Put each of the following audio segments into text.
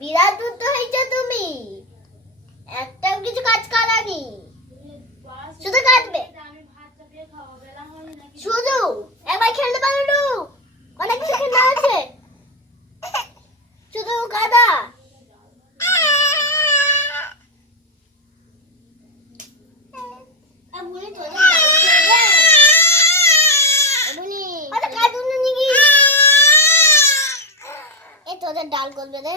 বিরাট দুধ হয়েছে তুমি। একটাও কিছু কাজ করানি। শুধু কাটবে শুধু। একবার খেলতে পারো অনেক কিছু খেলতে আছে শুধু কাদা। আচ্ছা তোদের ডাল করবে রে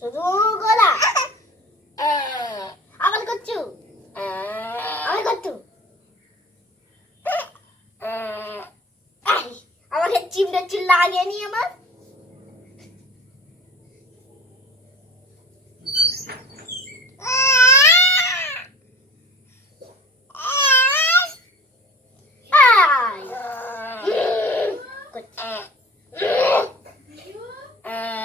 শুধু গলা আবার করছু? আমি করতু? আমাকে চিমটা চিল লাগিয়ে নি আমার Uh...